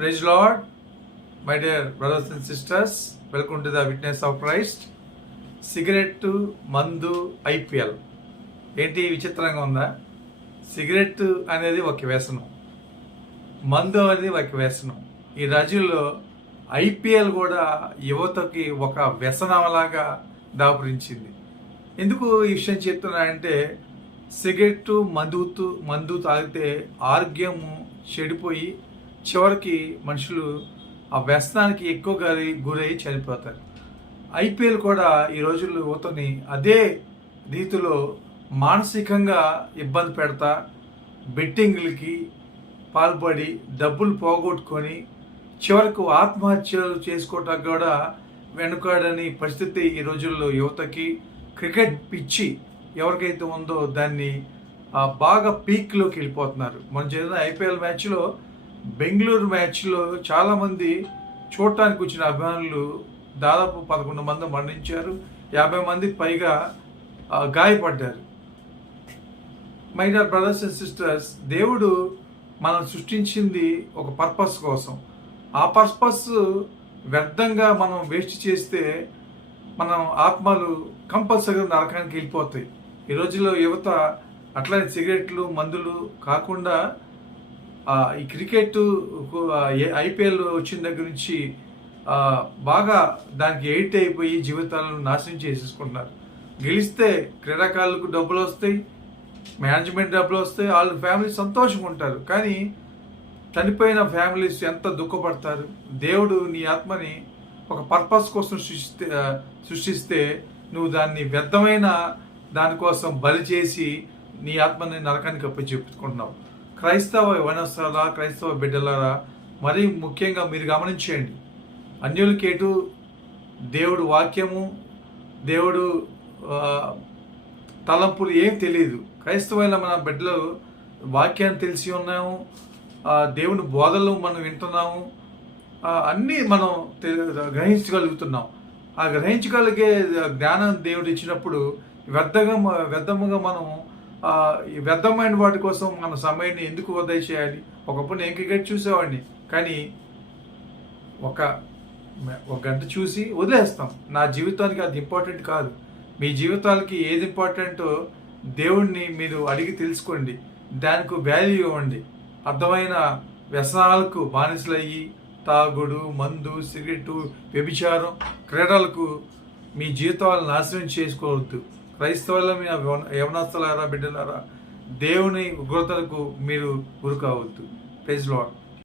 Praise Lord, my dear brothers and sisters. Welcome to the Witness of Christ. Cigarette, మందు, IPL ఏంటి విచిత్రంగా ఉందా? Cigarette అనేది ఒక వ్యసనం, మందు అనేది ఒక వ్యసనం. ఈ రోజుల్లో ఐపీఎల్ కూడా యువతకి ఒక వ్యసనంలాగా దాపురించింది. ఎందుకు ఈ విషయం చెప్తున్నానంటే, సిగరెట్, మందు తాగితే ఆరోగ్యము చెడిపోయి చివరికి మనుషులు ఆ వ్యసనానికి ఎక్కువగా గురై చనిపోతారు. ఐపీఎల్ కూడా ఈ రోజుల్లో యువతని అదే రీతిలో మానసికంగా ఇబ్బంది పెడతా, బెట్టింగ్లకి పాల్పడి డబ్బులు పోగొట్టుకొని చివరకు ఆత్మహత్యలు చేసుకోవటానికి కూడా వెనుకాడని పరిస్థితి ఈ రోజుల్లో యువతకి. క్రికెట్ పిచ్చి ఎవరికైతే ఉందో దాన్ని బాగా పీక్లోకి వెళ్ళిపోతున్నారు. మనం జరిగిన ఐపీఎల్ మ్యాచ్లో, బెంగళూరు మ్యాచ్లో చాలామంది చూడటానికి వచ్చిన అభిమానులు దాదాపు 11 మంది మరణించారు, 50 మందికి పైగా గాయపడ్డారు. My dear brothers and sisters, దేవుడు మనం సృష్టించింది ఒక పర్పస్ కోసం. ఆ పర్పస్ వ్యర్థంగా మనం వేస్ట్ చేస్తే మనం ఆత్మలు కంపల్సరీగా నరకానికి వెళ్ళిపోతాయి. ఈ రోజుల్లో యువత అట్లనే సిగరెట్లు, మందులు కాకుండా ఈ క్రికెట్, ఐపీఎల్ వచ్చిన దగ్గర నుంచి బాగా దానికి ఎడిట్ అయిపోయి జీవితాలను నాశనం చేసేసుకుంటున్నారు. గెలిస్తే క్రీడాకారులకు డబ్బులు వస్తాయి, మేనేజ్మెంట్ డబ్బులు వస్తాయి, వాళ్ళ ఫ్యామిలీ సంతోషంగా ఉంటారు. కానీ చనిపోయిన ఫ్యామిలీస్ ఎంత దుఃఖపడతారు. దేవుడు నీ ఆత్మని ఒక పర్పస్ కోసం సృష్టిస్తే నువ్వు దాన్ని వ్యర్థమైన దానికోసం బలి చేసి నీ ఆత్మని నరకానికి అప్పచెప్పుకుంటున్నావు. క్రైస్తవ యవనస్తులారా, క్రైస్తవ బిడ్డలారా, మరీ ముఖ్యంగా మీరు గమనించండి. అన్యులకేటు దేవుడు వాక్యము, దేవుడు తలంపులు ఏం తెలియదు. క్రైస్తవుల మన బిడ్డలు వాక్యాన్ని తెలిసి ఉన్నాము, దేవుని బోధనలు మనం వింటున్నాము, అన్నీ మనం గ్రహించగలుగుతున్నాం. ఆ గ్రహించగలిగే జ్ఞానం దేవుడు ఇచ్చినప్పుడు వ్యర్థముగా మనం ఈ వ్యర్థమైన వాటి కోసం మన సమయాన్ని ఎందుకు వృధా చేయాలి? ఒకప్పుడు నేను క్రికెట్ చూసేవాడిని, కానీ ఒక గంట చూసి వదిలేస్తాం. నా జీవితానికి అది ఇంపార్టెంట్ కాదు. మీ జీవితాలకి ఏది ఇంపార్టెంటో దేవుడిని మీరు అడిగి తెలుసుకోండి, దానికి వాల్యూ ఇవ్వండి. అర్థమైన వ్యసనాలకు బానిసలయ్యి తాగుడు, మందు, సిగరెట్, వ్యభిచారం, క్రీడలకు మీ జీవితాలను నాశనం చేసుకోవద్దు. క్రైస్తవుల మీ యవనస్తులారా, బిడ్డలారా, దేవుని ఉగ్రతలకు మీరు గురి కావద్దు. Praise lord.